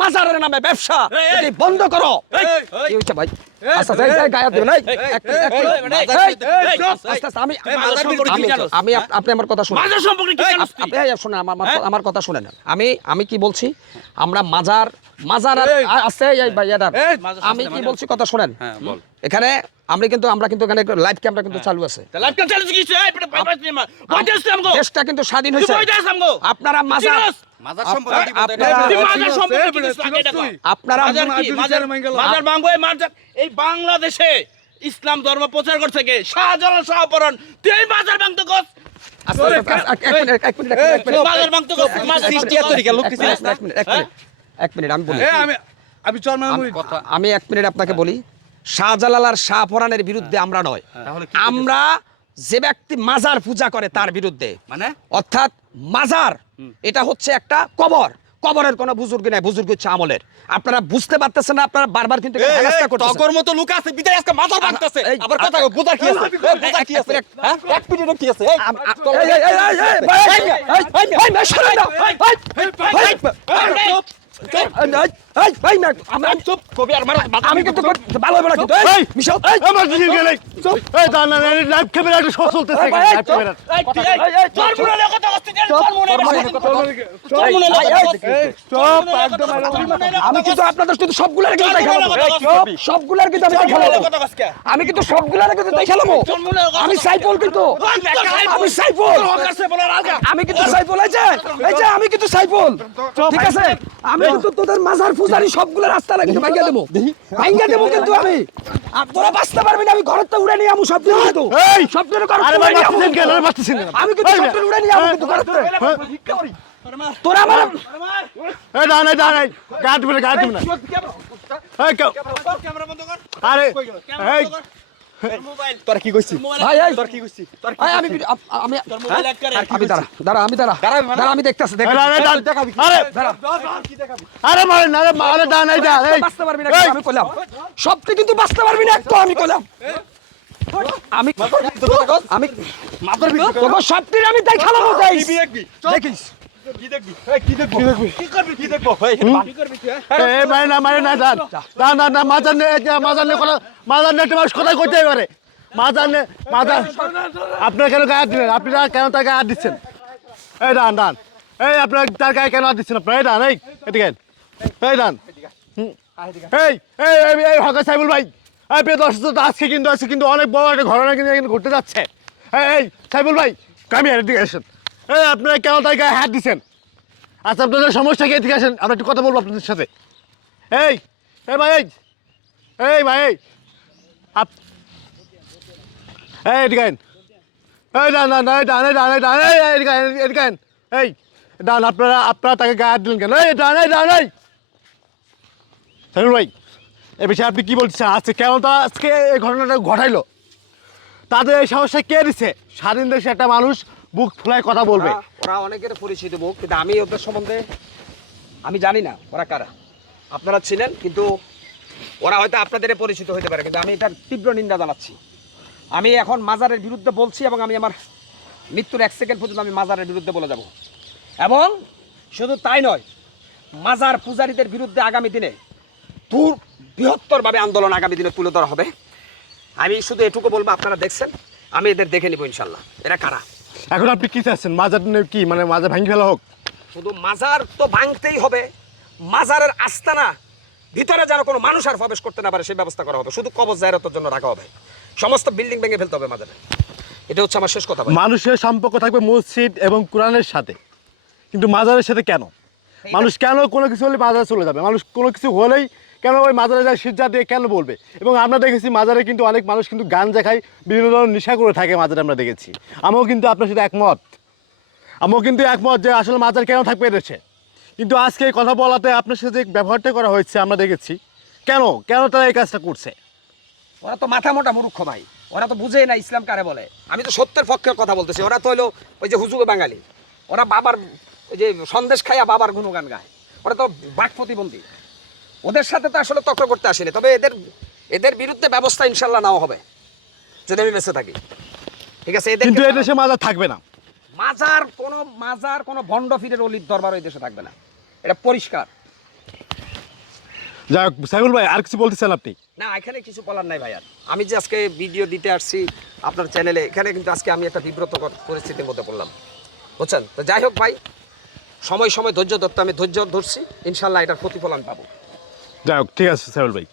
মাজারের নামে ব্যবসা। এটি বন্ধ করো। কি হইছে ভাই? আচ্ছা যাই যাই গায়া দেবেন আমি আমি আপনি আমার কথা শুনুন। আপনি শুনেন আমার কথা শুনেন। আমি আমি কি বলছি? আমরা মাজার মাজার আছে এই। ভাই আমি কি বলছি কথা শুনেন। হ্যাঁ বল। এখানে আমরা কিন্তু আমরা কিন্তু এখানে লাইভ ক্যামেরা কিন্তু চালু আছে। লাইভ ক্যাম্প চালু কি? এই বাংলাদেশে ইসলাম ধর্ম প্রচার করছে কে? শাহজালাল শাহপরণ তুই এই মাজার ভাঙতে এক মিনিট আমি আমি এক মিনিট আপনাকে বলি। শাহজালাল আর শাহপরানের বিরুদ্ধে আমরা নয় আমরা যে ব্যক্তি মাজার পূজা করে তার বিরুদ্ধে মানে অর্থাৎ মাজার এটা হচ্ছে একটা কবর কবরের কোনো বুজুর্গ নাই বুজুর্গ হচ্ছে আমলের আপনারা বুঝতে পারতেছেন না আপনারা বারবার কিন্তু। তগর মতো লোক আছে বিদায় আজকে আবার কথা কি আছে কি আছে হ্যাঁ এক কি আছে এই, এই, এই, এই, এই, এই, এই, এই, এই, এই, এই, এই, এই, আমি কিন্তু আপনাদের কিন্তু সবগুলার কিন্তু সবগুলার কিন্তু আমি কিন্তু সবগুলার কিন্তু দেখালাম আমি সাইফল কিন্তু আমি আমি কিন্তু সাইফল এই আমি কিন্তু সাইফল। ঠিক আছে? আমি কিন্তু তোদের মাজার পূজারি সবগুলো রাস্তা না কিন্তু ভাঙ্গা দেবো। ভাঙ্গা দেবো কিন্তু আমি। আর তোরা বাঁচতে পারবি না আমি ঘরের তো উড়ে নিয়ে আমু সব দিন কিন্তু। এই! সব দিন আমি কিন্তু সব দিন উড়ে নিয়ে আমু কিন্তু ঘরের তোরা আমার এই দাঁড়া নাই দাঁড়া নাই গাছ না গাছ না। এই ক্যামেরা বন্ধ কর। আরে এই। আমি বাঁচতে পারবি না আমি কিন্তু বাঁচতে পারবি না আমি আমি দেখিস কি দেখবি? কি দেখব? কি করবি কি দেখব? কি করবি তুই হ্যাঁ? মারে না মারে না দাঁড়া। দাঁড়া না না মাজার নে মাজার নে কথা মাজার নে একটা মানুষ কথা কইতে পারে মাজার নে মাজার আপনারা কেন গায়ে দিলেন আপনারা কেন তার গায়ে দিচ্ছেন? এই দান দান এই আপনারা তার গায়ে কেন দিচ্ছেন আপনারা? এই দান এই এদিকে। এই দান এই এই হকা সাইবুল ভাই। এই আজকে কিন্তু আজকে কিন্তু অনেক বড় একটা ঘটনা কিন্তু ঘটতে যাচ্ছে। এই সাইবুল ভাই কামি এদিকে আসেন। এই, আপনারা কেন তার গায়ে হাত দিচ্ছেন আচ্ছা আপনাদের সমস্যা কি এদিকে আসেন, আমরা একটু কথা বলব আপনাদের সাথে। এই এই ভাই এই ভাই আপ এই, এদিকে এই ডান ডান এই ডান এই ডান এই ডান এই, এদিকে এদিকে এই ডান আপনারা আপনারা তাকে গায়ে হাত দিলেন কেন? এই ডান এই ডান এই। সাইনুল ভাই, এ বিষয়ে আপনি কি বলছেন আজকে কেন তা আজকে এই ঘটনাটা ঘটাইলো? তাদের এই সমস্যা কে দিছে? স্বাধীন দেশে একটা মানুষ বুক ফুলায় কথা বলবে। ওরা- অনেকের পরিচিত বুক, কিন্তু আমি ওদের সম্বন্ধে আমি জানি না, ওরা কারা। আপনারা ছিলেন কিন্তু ওরা হয়তো আপনাদের পরিচিত হতে পারে, কিন্তু আমি এটার তীব্র নিন্দা জানাচ্ছি। আমি এখন মাজারের বিরুদ্ধে বলছি এবং আমি আমার মৃত্যুর এক সেকেন্ড পর্যন্ত আমি মাজারের বিরুদ্ধে বলে যাব। এবং শুধু তাই নয়, মাজার পূজারীদের বিরুদ্ধে আগামী দিনে দূর বৃহত্তরভাবে আন্দোলন আগামী দিনে তুলে ধরা হবে। আমি শুধু এটুকু বলব, আপনারা দেখছেন, আমি এদের দেখে নিব ইনশাল্লাহ। এরা কারা? এখন আপনি কি চাচ্ছেন? মাজার কি? মানে মাজার ভাঙি ফেলা হোক? শুধু মাজার তো ভাঙতেই হবে। মাজারের আস্তানা ভিতরে যেন কোনো মানুষ আর প্রবেশ করতে না পারে সেই ব্যবস্থা করা হবে। শুধু কবজ জায়রাতের জন্য রাখা হবে। সমস্ত বিল্ডিং ভেঙে ফেলতে হবে মাজারে। এটা হচ্ছে আমার শেষ কথা মানুষের সম্পর্ক থাকবে মসজিদ এবং কোরআনের সাথে। কিন্তু মাজারের সাথে কেন? মানুষ কেন কোনো কিছু হলে মাজারে চলে যাবে? মানুষ কোনো কিছু হলেই কেন ওই মাজারে যায় সিজা দিয়ে কেন বলবে? এবং আমরা দেখেছি মাজারে কিন্তু অনেক মানুষ কিন্তু গাঞ্জা খায় বিভিন্ন ধরনের নেশা করে থাকে মাজারে আমরা দেখেছি। আমিও কিন্তু আপনার সাথে একমত। আমিও কিন্তু একমত যে আসলে মাজার কেন থাকবে এদেশে কিন্তু আজকে এই কথা বলাতে আপনার সাথে ব্যবহারটা করা হয়েছে আমরা দেখেছি, কেন? কেন তারা এই কাজটা করছে? ওরা তো মাথা মোটা মূর্খ ভাই। ওরা তো বুঝেই না ইসলাম কারে বলে। আমি তো সত্যের পক্ষের কথা বলতেছি। ওরা তো হলো ওই যে হুজুগে বাঙালি। ওরা বাবার ওই যে সন্দেশ খাইয়া বাবার গুণগান গায়। ওরা তো বাক প্রতিবন্ধী। ওদের সাথে তো আসলে তক্র করতে আসেনি তবে এদের এদের বিরুদ্ধে ব্যবস্থা ইনশাল্লাহ নেওয়া হবে যদি আমি বেঁচে থাকি। ঠিক আছে এদের কিন্তু এদেশে মাজার থাকবে না। মাজার কোনো মাজার কোনো ভণ্ড ফিরের অলির দরবার ওই দেশে থাকবে না। এটা পরিষ্কার। যাই হোক সাইফুল ভাই আর কিছু বলতেছেন আপনি? না এখানে কিছু বলার নাই ভাই আর। আমি যে আজকে ভিডিও দিতে আসছি আপনার চ্যানেলে এখানে কিন্তু আজকে আমি একটা বিব্রতকর পরিস্থিতির মধ্যে পড়লাম। বুঝছেন? তো যাই হোক ভাই সময় সময় ধৈর্য ধরতে আমি ধৈর্য ধরছি। ইনশাল্লাহ এটার প্রতিফলন পাবো। যাই হোক ঠিক আছে সাইফুল ভাই।